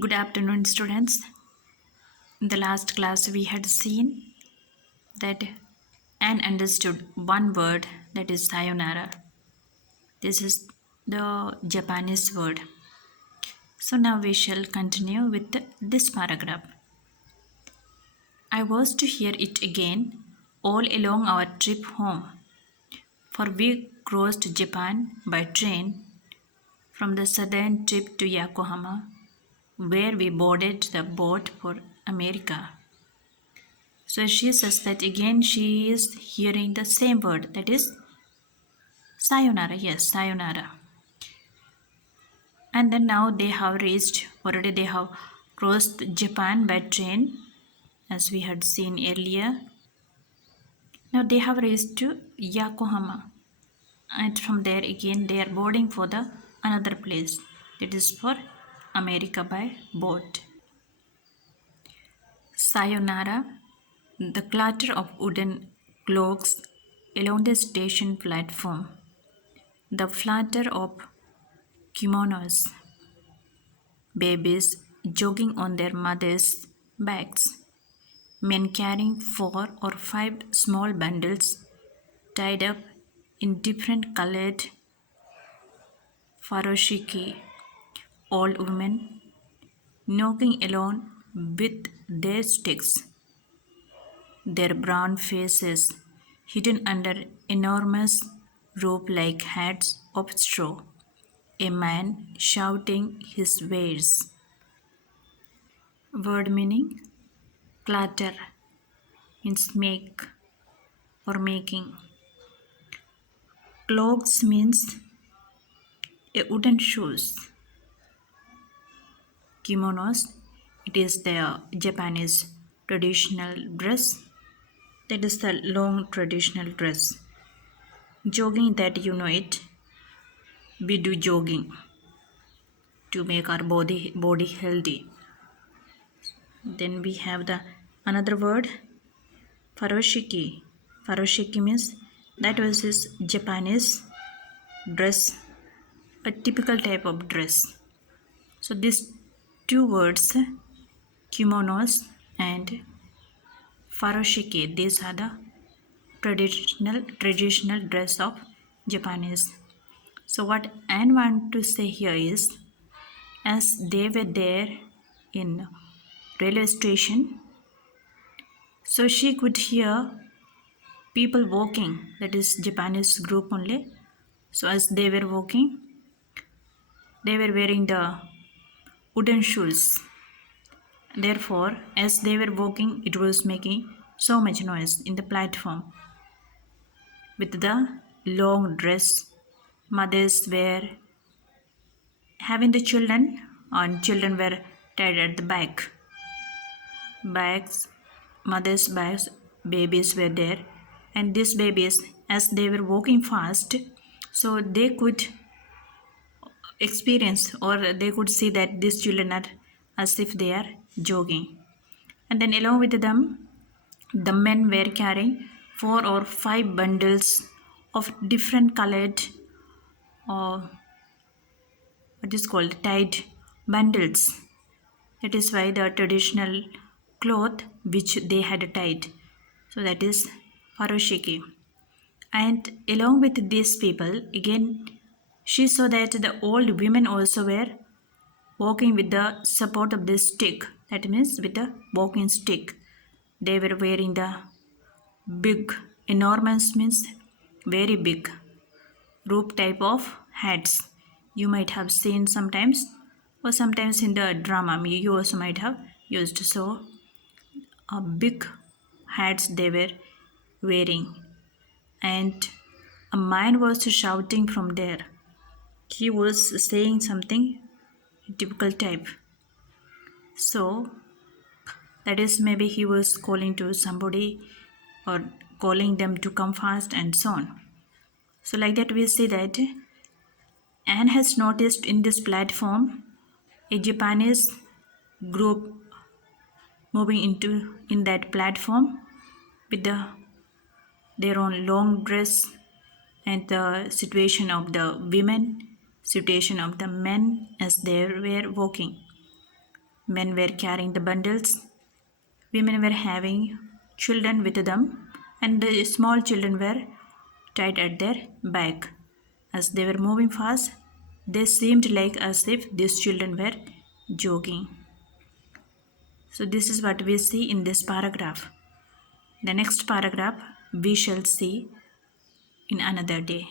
Good afternoon, students. In the last class, we had seen that Anne understood one word, that is sayonara. This is the Japanese word. So now we shall continue with this paragraph. I was to hear it again all along our trip home, for we crossed Japan by train from the southern tip to Yokohama, where we boarded the boat for America. So she says that again she is hearing the same word, that is sayonara. Yes, sayonara. And then now they have reached, already they have crossed Japan by train, as we had seen earlier. Now they have reached to Yokohama, and from there again they are boarding for the another place, that is for America by boat. Sayonara, the clatter of wooden clogs along the station platform, the flutter of kimonos, babies jogging on their mothers' backs, men carrying 4 or 5 small bundles tied up in different colored furoshiki, old women knocking along with their sticks, their brown faces hidden under enormous rope like hats of straw, a man shouting his wares. Word meaning clatter means make or making. Clogs means a wooden shoes. Kimonos, it is the Japanese traditional dress. That is the long traditional dress. Jogging, that you know it. We do jogging to make our body healthy. Then we have the another word, furoshiki. Furoshiki means that was his Japanese dress, a typical type of dress. So these two words, kimonos and furoshiki, these are the traditional dress of Japanese. So what Anne want to say here is, as they were there in railway station, so she could hear people walking, that is Japanese group only. So as they were walking, they were wearing the wooden shoes. Therefore, as they were walking, it was making so much noise in the platform. With the long dress, mothers were having the children, and children were tied at the back. Bags, mothers' bags, babies were there, and these babies, as they were walking fast, so they could experience or they could see that these children are as if they are jogging. And then along with them, the men were carrying 4 or 5 bundles of different colored or what is called tied bundles. That is why the traditional cloth which they had tied. So that is Paroshiki. And along with these people, again, she saw that the old women also were walking with the support of this stick. That means with the walking stick. They were wearing the big, enormous means very big, rope type of hats. You might have seen sometimes, or sometimes in the drama, you also might have used. So, big hats they were wearing, and a man was shouting from there. He was saying something typical type. So, that is maybe he was calling to somebody or calling them to come fast and so on. So, like that, we see that Anne has noticed in this platform a Japanese group moving in that platform with their own long dress, and the situation of the women, situation of the men as they were walking. Men were carrying the bundles, women were having children with them, and the small children were tied at their back. As they were moving fast, they seemed like as if these children were jogging. So, this is what we see in this paragraph. The next paragraph we shall see in another day.